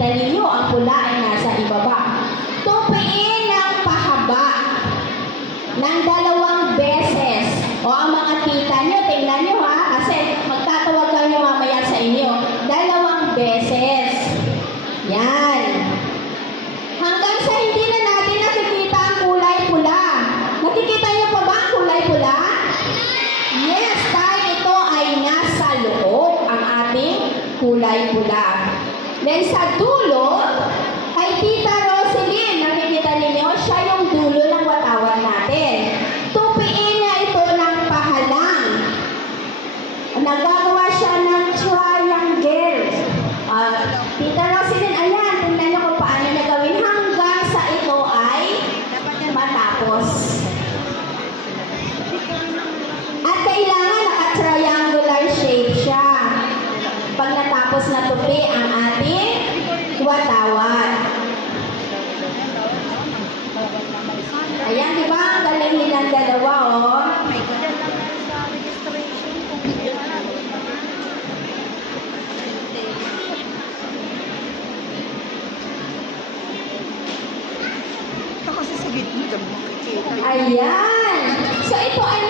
nakikita ninyo, ang pula ay nasa ibaba. Tupiin ng pahaba ng 2 beses. O ang mga tita nyo, tingnan nyo ha, kasi magtatawag kami mamaya sa inyo. 2 beses. Yan. Hanggang sa hindi na natin nakikita ang kulay pula. Nakikita nyo pa ba ang kulay pula? Yes, dahil ito ay nasa loob ang ating kulay pula. Then sa dulo, kay Tita Roselyn, nakikita ninyo, siya yung dulo ng watawan natin. Tupiin niya ito ng pahalang. Nagagawa siya ng triangle. Tita Roselyn, ayan, tingnan niyo kung paano niya gawin hanggang sa ito ay matapos. At kailangan naka-triangular shape siya. Pag natapos na tupi ang ating watawan. Ayan, di ba? Ang galing nilang dalawa, oh. Kasi sa gitna, makikita. Ayan. So, ito ay